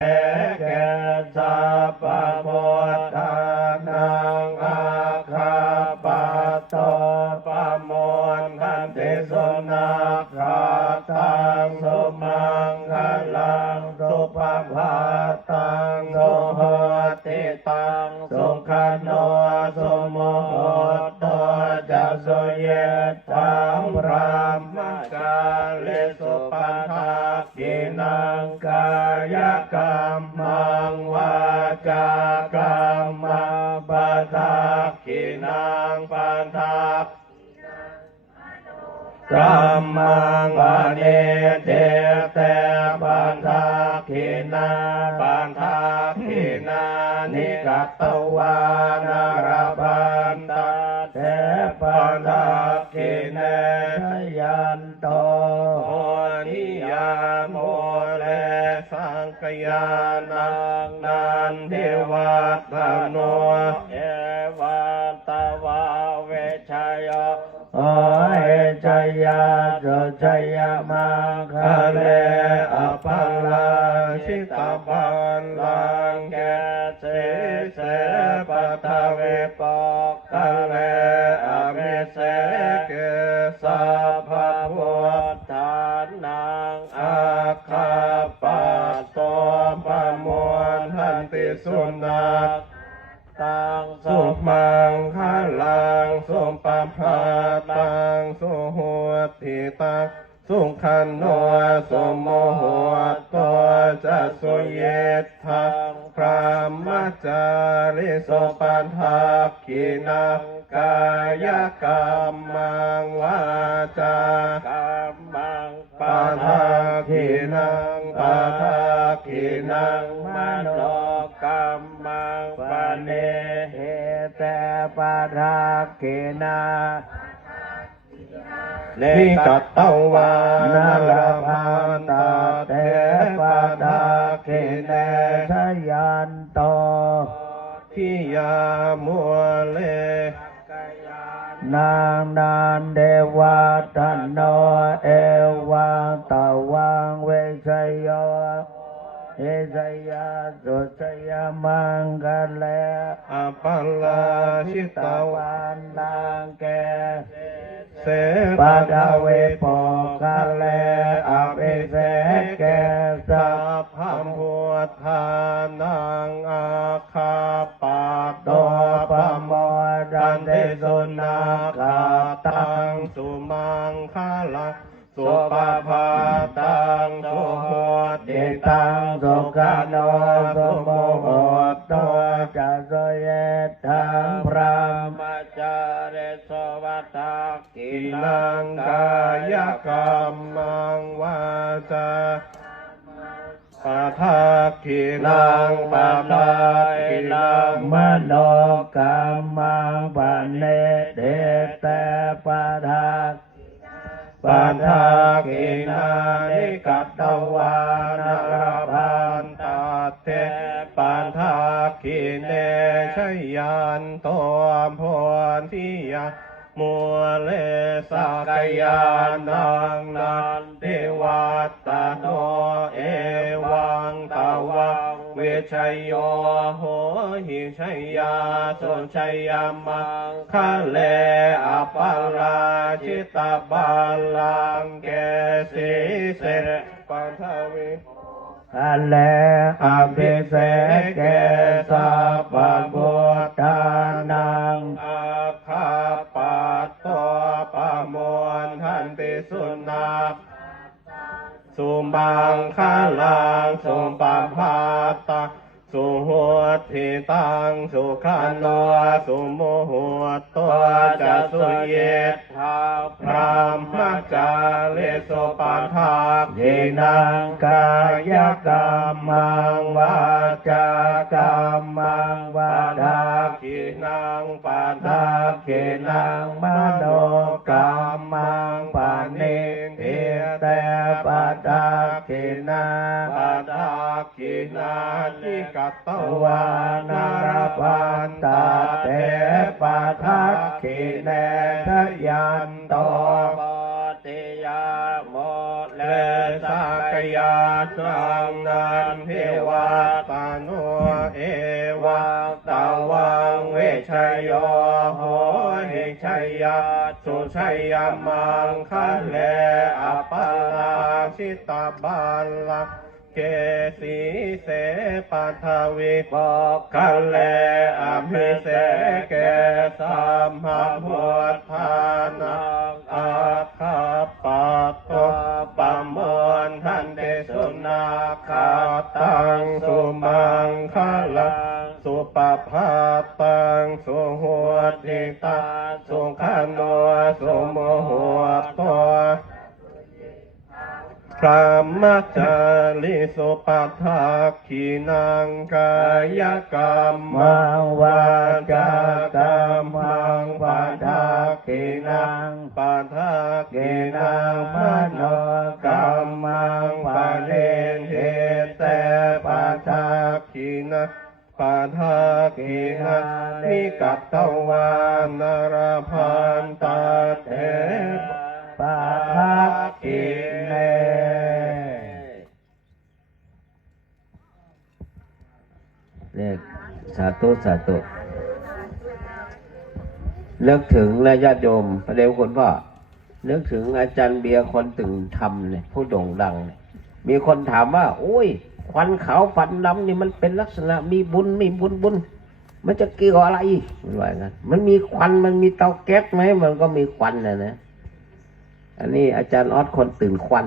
แก่สัพพะ จากรรมปทากินังปัทากัมมังวาเนเตเตปันทาขินาปันทาขินานิกัตตวานารพันตาเทปันทาขิเนทยันโตโมนิยาโม กยานังนันเทวัตโนเอวันตวาเวชยโอเอชยาโสจยมาคะเล สุมังคาลังสุปปาตังสุหัวติตังสุขันโนสุโมโหตัวจะสุเยทังพรามจาริสุปันทากินังกายกรรมังวาจากรรมังปาทากินังปาทากินังมโนกรรมังปเนเห ปาทากินาเนกัตตวานาลพันตาเทปาทากิเนชยันโตทิยามัวเลนางนานเดวาตโนเอวังตวังเวชยโย เอชยาสุชยามังกัลเลอปัลลาชิตาวันนางแกเสปะดาเวปอกาเลอภิเสกแกสัพพะพุทธานังอาคาปะโตปะโมดันเทสุนาคาตังสุมังคลังสุปภาตังสุโห ตังสุขโนสุโมโหตัวจะสเยทังพรามจาเรสวัตกินังกายกรรมังวาจาปาทาขีนังปาทาขีนังมโนกรรมังปะเนเดตปาทา ปาทากินานิกัตตวานาราพันตาเทปาทาคินเนชยันโตมพรทิยามัวเลสกยานังนันเทวัตตโนเอ ชัยโยโหหิชัยยาสุชยยามังคะเลอปัลลาชิตาบาลังเกสีเสปันทวิอะเลอภิเสเกสัพพะพุทธานังอาคาปะโตปะมวลทันติสุนัข สุบังคลังสุปภาตาสุหัวทิตังสุขันโนสุโมหัวตัวจะสุเยทาพรามจาริสุปันทาเยนังกายกรรมังวาจากรรมังวาดาขีนังปาทาขีนังมโนกรรมังป ปาตาขีนาปาตาขีนาลิกัตตวานารปันตาเตปาทาขีเนทยันโต ยาสังนันเทวาตาโนเอวาตาวังเวชยโยหหิชัยยาสุชัยยามังคะเลอปาลาชิตาบาลาเกสีเสปัทวิปกคะเลอภิเสเกสัมมาพุทธานังอาคาปัตโตปะ นาคาตังสุมังคลังสุปภาตังสุหัวติตาสุขโนสุโมหัวตัว พระมจาริสุปัฏฐาขีนังกายกรรมวาจากรรมังปัฏฐาขีนังปัฏฐาขีนังมโนกรรมังปะเรนเทเตปัฏฐาขีนังปัฏฐาขีนังนิกัตตวานารพันตาเตปาทักขิเน เรียกสาธุสาธุเลิกถึงและญาติโยมประเดี๋ยวคนพ่อนึกถึงอาจารย์เบียร์คนตึงทำเนี่ยผู้โด่งดังเนี่ยมีคนถามว่าโอ้ยควันขาวฟันดำนี่มันเป็นลักษณะมีบุญมีบุญบุญ มันจะเกี่ยวอะไรมันว่างั้นมันมีควันมันมีเตาแก๊สไหมมันก็มีควันนะนะ อันนี้อาจารย์ออสคนตื่นควัน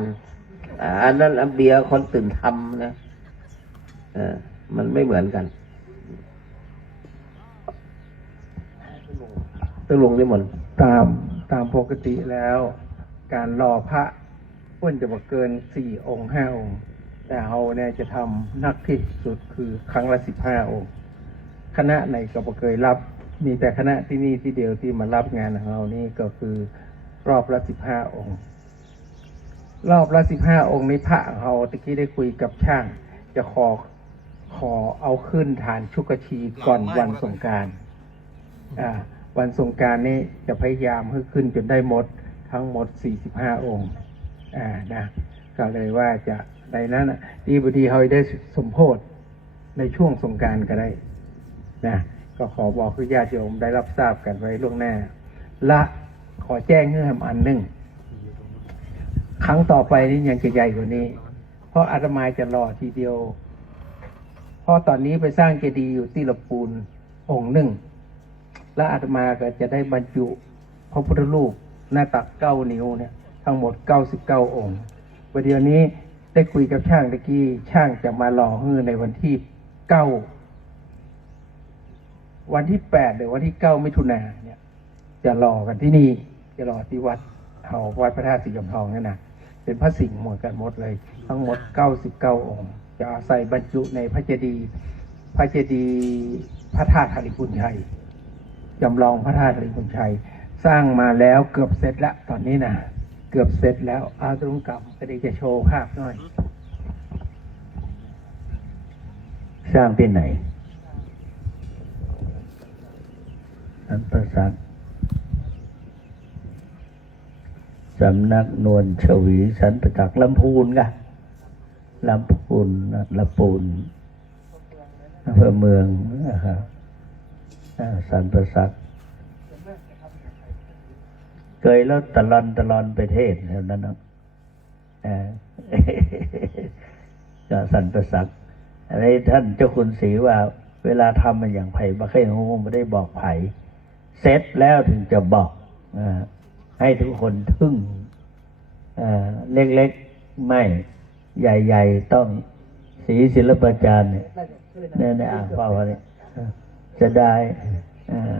อันนั้นอาเบียคนตื่นทำนะเออมันไม่เหมือนกันต้องลงนิมนต์ตามตามปกติแล้ว การรอพระควรจะบ่เกินสี่องค์ห้าองค์ แต่เราเนี่ยจะทำนักที่สุดคือครั้งละสิบห้าองค์ คณะไหนก็บ่เคยรับ มีแต่คณะที่นี่ที่เดียวที่มารับงานของเรานี่ก็คือ รอบละสิบห้าองค์ รอบละสิบห้าองค์ในพระของเราตะกี้ได้คุยกับช่าง จะขอขอเอาขึ้นฐานชุกชีก่อนวันสงกรารอ่าวันสงกรารนี้จะพยายามให้ขึ้นจนได้หมดทั้งหมด 45 องค์ อ่า นะ ก็เลยว่าจะในนั้นน่ะดีบดีเขาได้สมโพธในช่วงสงกรารก็ได้ นะ ก็ขอบอกคือญาติโยมได้รับทราบกันไว้ล่วงหน้า ละ ขอแจ้งเงื่อนอันหนึ่ง ครั้งต่อไปนี่ยังจะใหญ่กว่านี้ เพราะอาตมาจะรอทีเดียว เพราะตอนนี้ไปสร้างเจดีย์อยู่ที่ละปูนองค์หนึ่ง และอาตมาก็จะได้บรรจุพระพุทธรูปหน้าตักเก้านิ้วเนี่ย ทั้งหมดเก้าสิบเก้าองค์วันเดียวนี้ได้คุยกับช่างตะกี้ช่างจะมาหล่อฮือในวันที่เก้าวันที่แปดหรือวันที่เก้ามิถุนาเนี่ย จะหล่อกันที่นี่ จะหล่อที่วัดเขาวัดพระธาตุสีกำทองนั่นนะเป็นพระสิงห์หมดกันหมดเลย ทั้งหมดเก้าสิบเก้าองค์ จะเอาใส่บรรจุในพระเจดีย์พระเจดีย์พระธาตุหริพุนชัยจำลองพระธาตุหริพุนชัย สร้างมาแล้วเกือบเสร็จแล้วตอนนี้นะเกือบเสร็จแล้วอาตรงกลับก็ได้จะโชว์ภาพหน่อย สร้างที่ไหนอันประสัก สำนักนวลชวีสันประจักลำพูนกะลำพูนนะลำปูนอำเภอเมืองนะครับสันประสักเคยแล้วตะลอนตะลอนไปเทศแถวนั้นนะอ่าก็สันประสักอะไรท่านเจ้าคุณศรีว่า เวลาทำมันอย่างไผ่บะเข่งงไม่ได้บอกไผ่เสร็จแล้วถึงจะบอกอา ให้ทุกคนทึ่งเล็กๆไม่ใหญ่ ๆ ต้องสีศิลปาจารย์เนี่ยเนี่ยในอ่างเป้าเนี่ยจะได้อ่า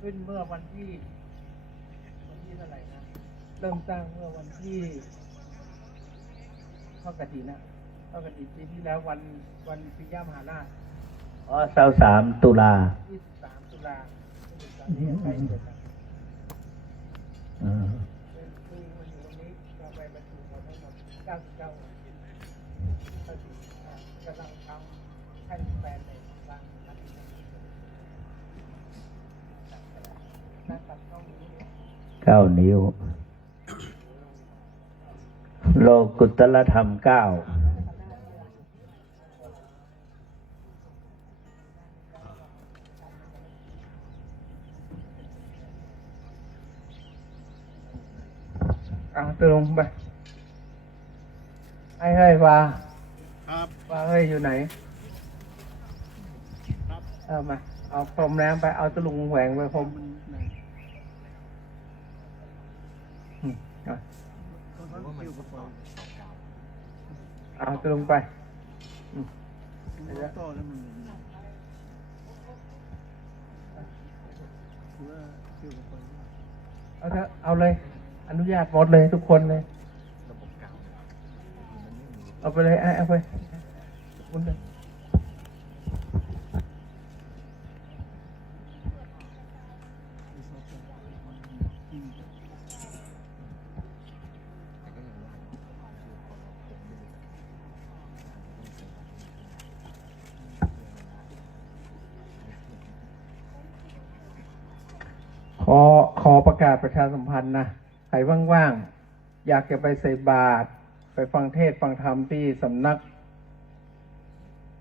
ขึ้นเมื่อวันที่วันที่เท่าไหร่นะเริ่มสร้างเมื่อวันที่ข้ากฐินะากฐินปีที่แล้ววันวันปิยมหาราชอ๋อสาวสามตุลา23ตุลา23นี้ใกล้เสร็จแล้วอ่าเป็นคือมันอยู่ตรงนี้เราไปบรรจุเราทั้งหมด99องค์ก็ถืออ่ากำลังทำแท่นแปลนในบ้านเก้านิ้ว โลกุตละธรรมเก้า ลงไปไอ้เฮ้ยว่าครับว่าเฮ้ยอยู่ไหนครับเอามา เอาพรมน้ำไป เอาตะลุงแหวงไปพรมอืมเอาเอาตะลุงไปอืมต่อแล้วมันว่าเกี่ยวกับไฟเอาเถอะเอาเลย อนุญาตหมดเลยทุกคนเลยเอาไปเลยเอาไปคุณเลยขอขอประกาศประชาสัมพันธ์นะ รว่างๆ อยากจะไปใส่บาตรไปฟังเทศฟังธรรมที่สำนัก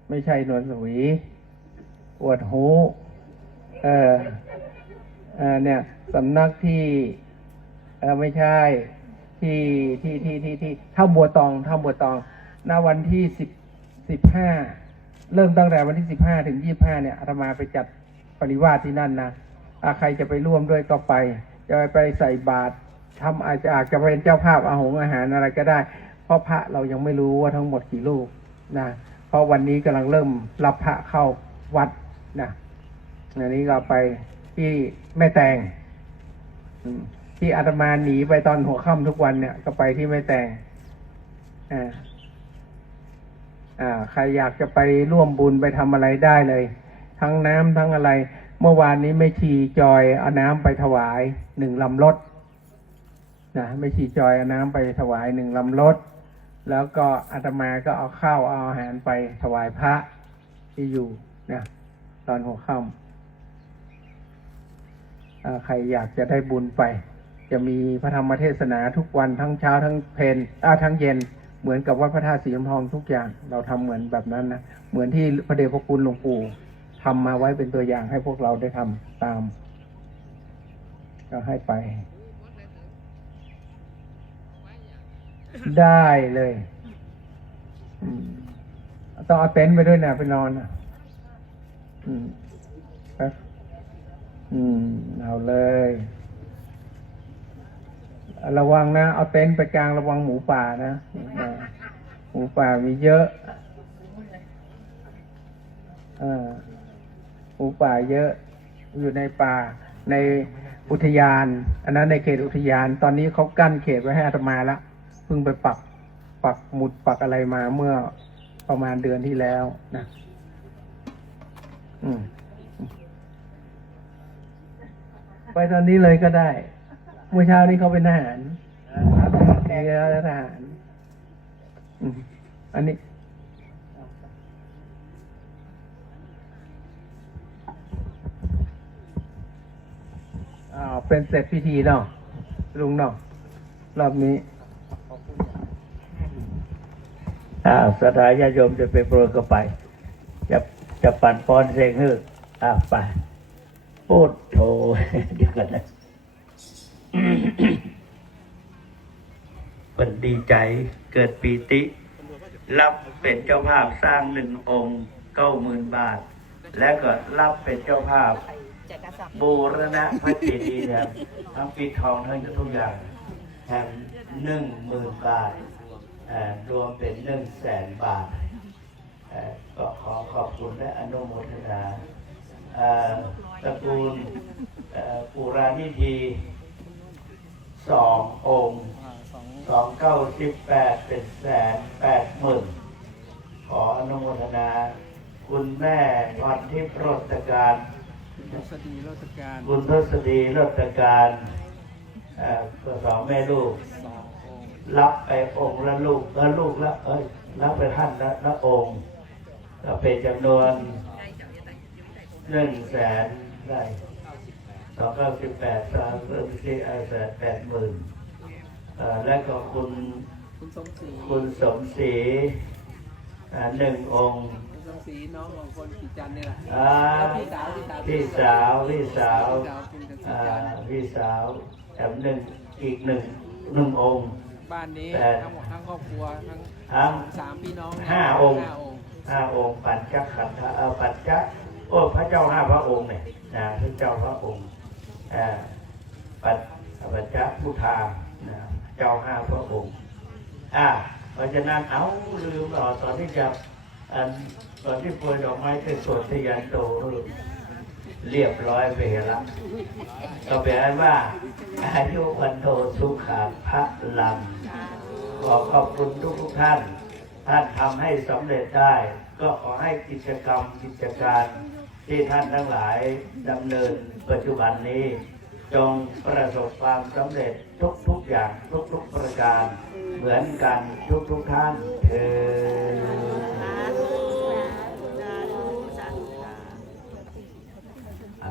ไม่ใช่นวลสวีอวดหู เออเออเนี่ยสำนักที่ เออไม่ใช่ที่ที่ที่ที่ที่ถ้าบัวตองถ้าบัวตองณวันที่สิบสิบห้าเริ่มตั้งแต่วันที่สิบห้าถึงยี่บห้าเนี่ยอาตมาไปจัดปริวาสที่นั่นนะอาใครจะไปร่วมด้วยก็ไป จะไปใส่บาตร ทำอาจจะอาจจะเป็นเจ้าภาพอาหงอาหารอะไรก็ได้ เพราะพระเรายังไม่รู้ว่าทั้งหมดกี่ลูกนะเพราะวันนี้กำลังเริ่มรับพระเข้าวัดนะอันนี้ก็ไปที่แม่แตงที่อาตมาหนีไปตอนหัวค่ำทุกวันเนี่ยก็ไปที่แม่แตงอ่าอ่าใครอยากจะไปร่วมบุญไปทำอะไรได้เลย ทั้งน้ำทั้งอะไร เมื่อวานนี้ไม่ชีจอยเอาน้ำไปถวายหนึ่งลำรถ นะไม่ชีจอยเอาน้ำไปถวายหนึ่งลำรถ แล้วก็อาตมาก็เอาข้าวเอาอาหารไปถวายพระที่อยู่นะตอนหัวค่ำอ่าใครอยากจะได้บุญไป จะมีพระธรรมเทศนาทุกวันทั้งเช้าทั้งเพนอาทั้งเย็นเหมือนกับวัดพระธาตุสีน้ำทองทุกอย่าง เราทำเหมือนแบบนั้นนะเหมือนที่พระเดชพระคุณหลวงปู่ทำมาไว้เป็นตัวอย่างให้พวกเราได้ทำตาม ก็ให้ไป ได้เลยต้องเอาเต็นท์ไปด้วยนะไปนอนนะอืมอืม เอาเลย ระวังนะ เอาเต็นท์ไปกลางระวังหมูป่านะ หมูป่ามีเยอะอ่าหมูป่าเยอะ อยู่ในป่า ในอุทยาน อันนั้นในเขตอุทยาน ตอนนี้เขากั้นเขตไว้ให้อาตมาแล้ว เพิ่งไปปักปักหมุดปักอะไรมาเมื่อประมาณเดือนที่แล้วนะ อืมไปตอนนี้เลยก็ได้ เมื่อเช้านี้เขาเป็นทหารเออทหารอันนี้อ้าเป็นเสร็จพิธีเนาะลุงเนาะรอบนี้ อ้าวสถานญาโยมจะไปโปรยก็ไป จะจะปั่นปอนเสงฮืออ้าวไปพูดโธเดี๋ยวกันนะเป็นดีใจเกิดปีติ รับเป็นเจ้าภาพสร้างหนึ่งองค์เก้าหมื่นบาท และก็รับเป็นเจ้าภาพ บูรณะพระเจดีย์แถมทั้งปิดทองทั้งทุกอย่างแถมหนึ่งหมื่นบาท รวมเป็นหนึ่งแสนบาทเอ่อก็ขอขอบคุณและอนุโมทนาเอ่อตระกูลเอ่อปุรานิธีสององค์สองเก้าสิบแปดเป็นแสนแปดหมื่นขออนุโมทนา คุณแม่พรทิพย์รสการสดีราชการบุญทศดีเลิศการเอ่อสองแม่ลูกสององค์ รับไปองค์ละลูกละลูกละเอ้ยรับไปท่านละละองค์ก็เป็นจำนวนหนึ่งแสนได้สองเก้าสิบแปดสามเพิ่มที่ไอแปดแปดหมื่นและก็คุณคุณสมศรีหนึ่งองค์คุณสมศรีน้องของคนขีจันนี่แหละอ่าพี่สาวพี่สาวพี่สาวพี่สาวพี่สาวคุณกับขีอ่าจันทร์พี่สาวแถมหนึ่งอีกหนึ่งหนึ่งองค์ บ้านนี้แปดทั้งหมดทั้งครอบครัวทั้งทั้งสามพี่น้องห้าองค์ ห้าองค์ห้าองค์ปัญจขันธะเอ่อปัญจโอ้พระเจ้าห้าพระองค์เนี่ยนะพระเจ้าพระองค์อ่าปัญปัญจพุทธานะเจ้าห้าพระองค์อ่าเพราะฉะนั้นเอาลืมต่อตอนที่จะอันตอนที่โปรยดอกไม้เป็นสวดทยันโต เรียบร้อยไปแล้วก็แปลว่า อายุวันโตสุขาพระลังขอขอบคุณทุกทุกท่าน ท่านทำให้สำเร็จได้ ก็ขอให้กิจกรรมกิจการที่ท่านทั้งหลายดำเนินปัจจุบันนี้ จงประสบความสำเร็จทุกๆอย่างทุกๆประการ เหมือนกันทุกๆท่านเธอ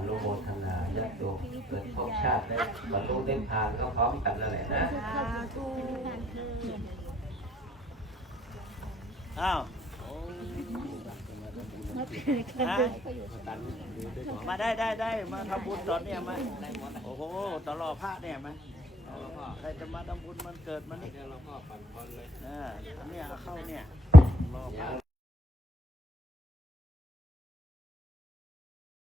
นุโมทนาญาติโยมเกิดพบชาติ ได้บรรลุนิพพานก็พร้อมกันนั่นแหละนะอ้าวมาได้ได้ได้มาทำบุญตอนเนี้ยมาโอ้โหตลอดพระเนี่ยมาใครจะมาทำบุญมันเกิดมันนี่เอออันเนี้ยเอาเข้าเนี่ยรอพระ